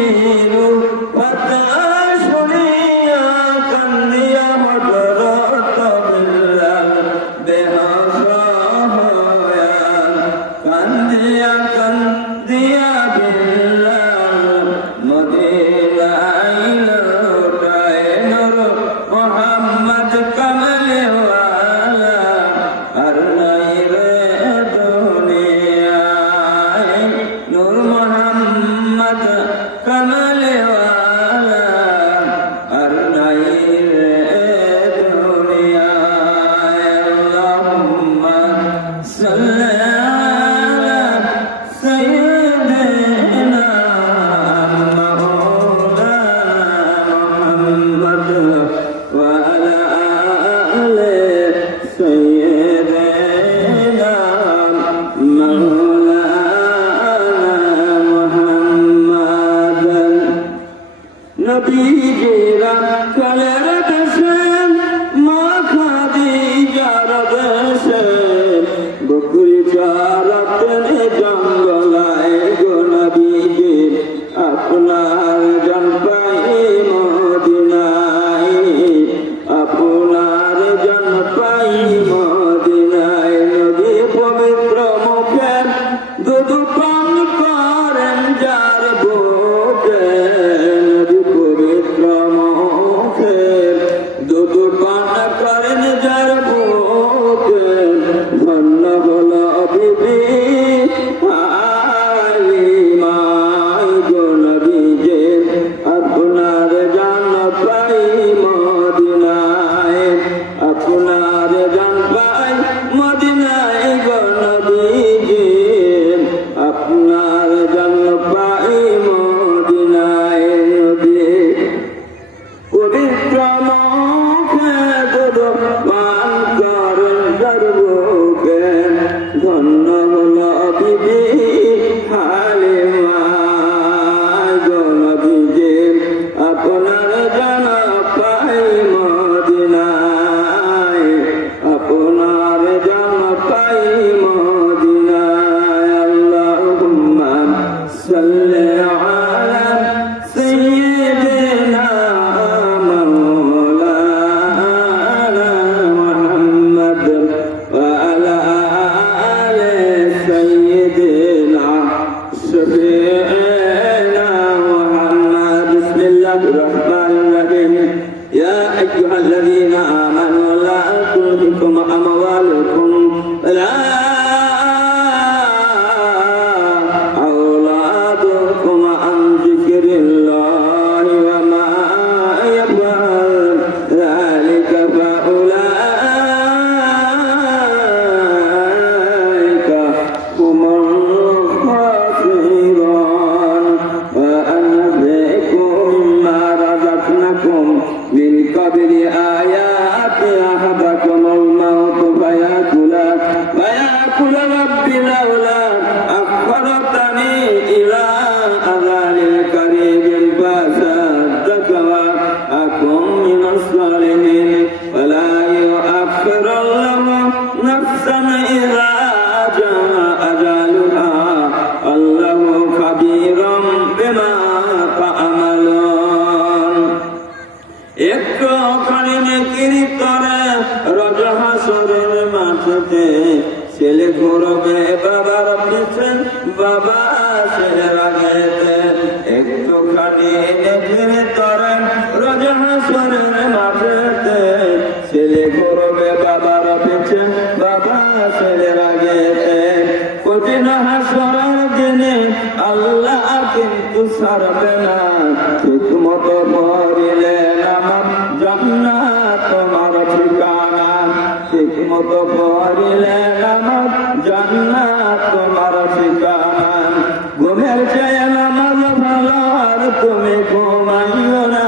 নীরু আপনার জন পাইব। Yeah. إذا جاء أجلها الله خبير بما تعملون একটুখানি নেকির করে রজ হাসরের মাঠেতে ছেলে ঘুরবে বাবার পিছন বাবা ছেলে রাগেতে। একটুখানি নেকির করে রজ হাসরের মাঠেতে ছেলে ঘুরবে বাবার হাসরের দিনে আল্লাহ কিন্তু ছাড়বে না। ঠিক মতো পড়িলে আমার জান্নাত তোমার ঠিকানা। ঠিক মতো পড়িলে আমার জান্নাত তোমার ঠিকানা। ঘুমের চেয়ে আমার ভালো আর তুমি ঘুমাইও না।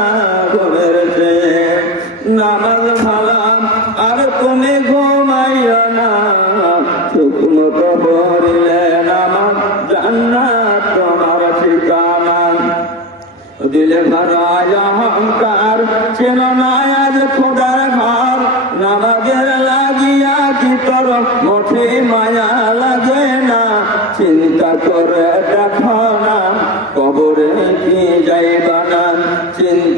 ঘুমের চেয়ে নামাজ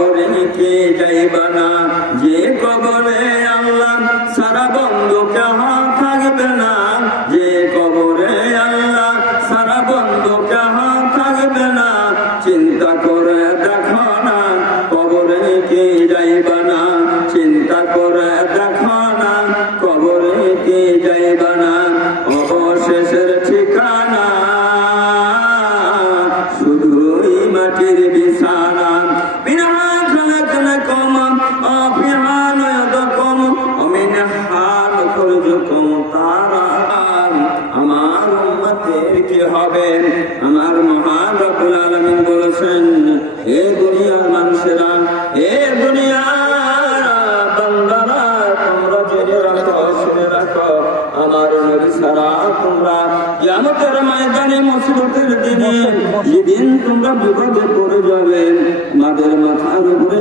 কবরে কে যাইবা না। যে কবরে আল্লাহ সারা বন্ধ কেহ থাকবে না। যে কবরে আল্লাহ সারা বন্ধ কেহ থাকবে না। চিন্তা করে দেখো না কবরে কে যাইবা না। চিন্তা করে দেখো না কবরে কে যাইবা না। অবশেষের ঠিকানা শুধুই মাটির বিছানা। মাদের মাথার উপরে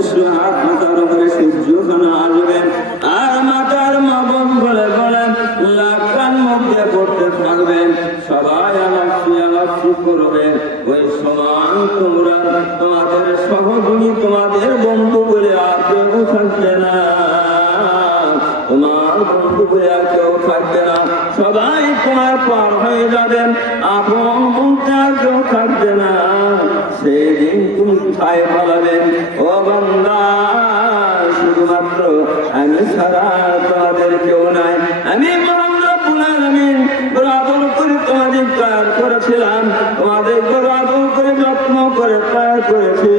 মাথার উপরে সূর্যখানা আসবে। আর মাতার মা বোন বলে বলে লাখান মধ্যে পড়তে থাকবে। সবাই আলাপি আলাপি করবে। ওই সমান তোমরা তোমাদের সহযোগী তোমাদের বন্ধু বলে আর কেউ থাকবে না। তোমার পার হয়ে যাবেন আপন বলতে থাকবে না। সেদিন তুমি কোথায় পালাবেন ও বান্দা, শুধুমাত্র আমি ছাড়া তোমাদের কেউ নাই। আমি করেছি।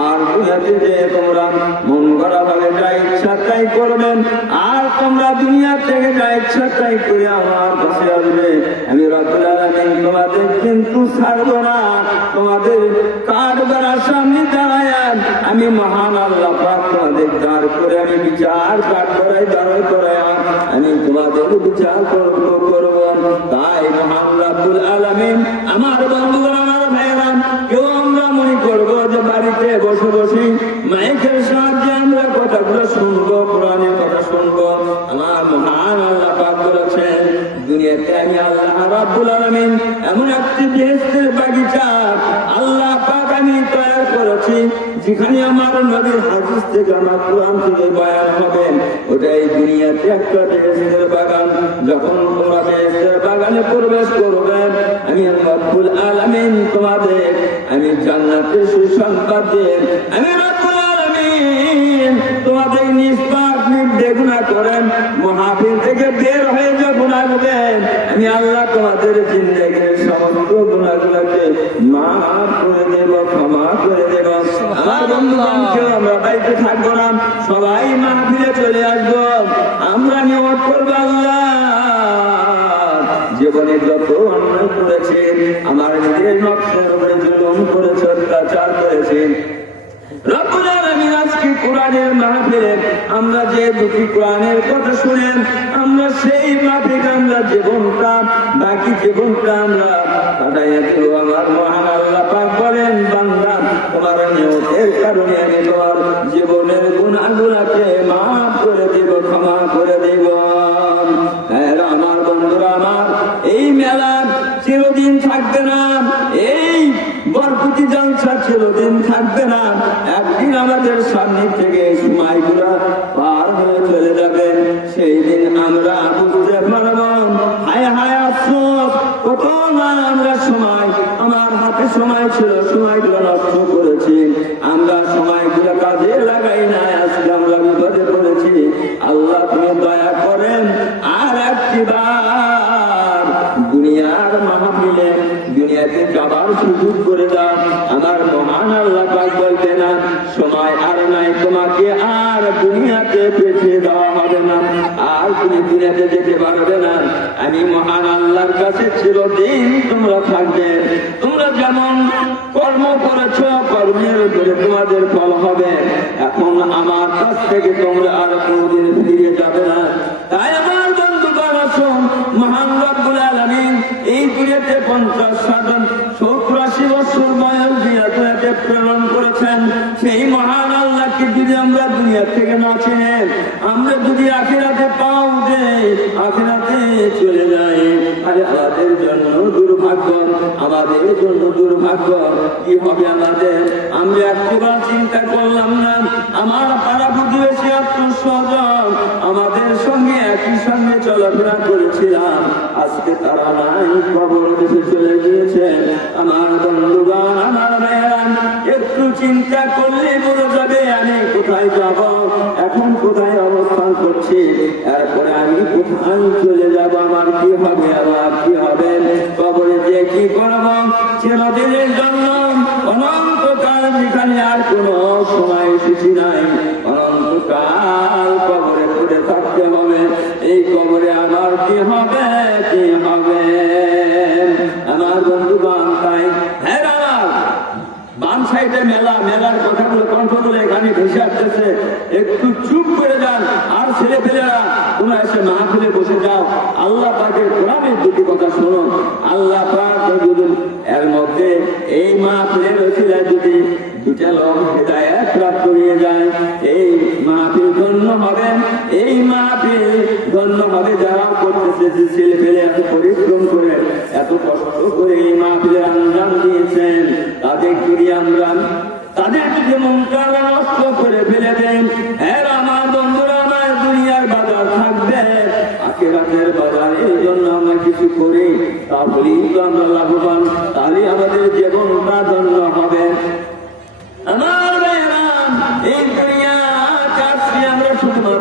আর দুনিয়াতে যে তোমরা মন করা ভাবে যা ইচ্ছা তাই করবেন। আর তোমরা দুনিয়া থেকে যা ইচ্ছা তাই করে আমার কাছে আসবে। আমি রব্বুল আলামিন তোমাদের কিন্তু ছাড়বো না। তোমাদের কাঠ বেড়ার সামনে দাঁড়ায়। আমি মহান আল্লাহ পাক তোমাদের দাঁড় করে আমি বিচার কাঠ করাই দাঁড়াই করাই। আমি তোমাদের বিচার করব করব। তাই মহান রাব্বুল আলামিন আমার ভাইরা কেউ আমরা মনে করব যে বাড়িতে বসে বসে মাইকের সাহায্যে আমরা কথাগুলো শুনব কোরআনের কথা শুনব। আমার মহান আল্লাহ পাক বলেছেন, দুনিয়াতে আমি আল্লাহ রাব্বুল আলামিন এমন একটি বেহেশতের বাগিচা। আল্লাহ পাক আমি তৈরি করেছি। যেখানে আমার নবীর হাদিস থেকে আমার কোরআন থেকে বয়ান হবে। ওটাই দুনিয়াতে একটা দেশের বাগান। যখন তোমরা দেশের বাগানে প্রবেশ করবেন আমি রব্বুল আলামিন তোমাদের, আমি জান্নাতে সুসংবাদ দিয়ে আমি আমার না, সবাই মাহফিলে চলে আসব। আমরা নিয়ত করব আল্লাহ। জীবনে যত অন্যায় করেছে, আমার নিজের নকশের উপরে জুলুম করেছে অত্যাচার করেছে। আমরা যে দুটি কোরআনের কথা শুনেন, আমরা সেই মাফিক আমরা জীবনটা বাকি জীবনটা আমরা পাঠাইয়া দিল আমার মহান আল্লাহ পাক বলেন, বান্দা, তোমার নিয়তের কারণে আমি তোমার জীবনের গুণাগুলাকে মাফ করে দিব, ক্ষমা করে দিব। আমার বন্ধুরা, আমার এই মেলা চিরদিন থাকবে না, এই বরকুটি জলসা চিরদিন থাকবে না। সময় ছিল সময়গুলো নষ্ট করেছি। আমরা সময়গুলো কাজে লাগাই না আজকে আমরা বিপদে পড়েছি। আল্লাহ, তুমি দয়া করেন, আর একটি বার দুনিয়ার মাহফিলে দুনিয়াতে যাবার সুযোগ করে দাও। আমার মহান আল্লাহ পাক বলতে না, সময় আর নাই, তোমাকে আর দুনিয়াতে পেছিয়ে দেওয়া হবে না। তুমি দুনিয়াতে যেতে পারবে না। আমি মহান আল্লাহর কাছে চিরদিন তোমরা থাকবে। তোমরা যেমন কর্ম করেছ, কর্মের উপরে তোমাদের ফল হবে। এখন আমার কাছ থেকে তোমরা আর কোনদিন ফিরে যাবে না। তাই আমার বন্ধুগণ আসুন মহান রব্বুল আলামিন, এই দুনিয়াতে পঞ্চাশ সাধন আশি বছর বয়স দিয়ে প্রেরণ করেছেন, সেই মহান আল্লাহকে যদি আমরা দুনিয়া থেকে না চিনে, আমরা যদি আখিরাতে যে আখিরাতে চলে যাই আরে আমাদের জন্য দুর্ভাগ্য, আমাদের জন্য দুর্ভাগ্য। কি হবে আমাদের? আমরা একটিবার চিন্তা করলাম না। আমার পাড়া প্রতিবেশী আত্মস্বজন আমাদের সঙ্গে একই সঙ্গে চলাফেরা করেছিলাম। আজকে তারা নাই, খবর দেশে চলে গিয়েছে। আমার বন্ধুগণ, আমার ভাইয়েরা, একটু চিন্তা করলে বলে যাবে আমি কোথায় যাব, এখন কোথায় অবস্থান এরপরে আমি কোথায় চলে যাব, আমার কি হবে, আমার কি হবে? কবরে যে কি করব চিরদিনের জন্য অনন্তকাল যেখানে আর কোনো সময় সূচি নাই। অনন্তকাল কবরে পড়ে থাকতে হবে। এই কবরে আমার কি হবে কি হবে? আমার বন্ধুগণ, তাই হ্যাঁ বাম সাইডে মেলা, মেলার কথাগুলো কণ্ঠগুলো এখানে ভেসে আসতেছে। একটু চুপ করে যান। আর ছেলে ফেলেরা তোমরা এসে না ফেলে বসে যাও। আল্লাহ পাকের কোরআনের দুটি কথা শুনুন আল্লাহ পাক এর মধ্যে এই মা ফেলের ওসিলায় যদি দুটা লোক হৃদায়ত প্রাপ্ত হয়ে যায়, এই মাহফিল ধন্য হবে এই মাহফিল ধন্য হবে যারা করতেছে ছেলে ফেলে এত পরিশ্রম করে, এত কষ্ট করে এই মাহফিলের আঞ্জাম দিয়েছেন, তাদের যদি আমরা, তাদের যদি নষ্ট করে ফেলে দেন আমার বন্ধুরা, আমার দুনিয়ার বাজার থাকবে, আখেরাতের বাজার, এই জন্য আমরা কিছু করি, তাহলেই তো আমরা লাভবান তাহলে আমাদের জীবনটা ধন্য হবে। আমার এই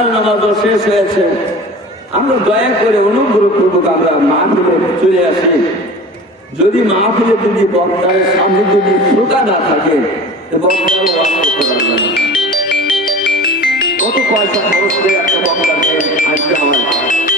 ঈশার নামাজও শেষ হয়েছে। আমরা দয়া করে অনুগ্রহপূর্বক আমরা মাহফিলে চলে আসি। যদি মাহফিলে যদি বক্তার সামনে যদি শ্রোতা না থাকে বক্তার কত পয়সা খরচ করে একটা বক্তাকে আজকে হয়?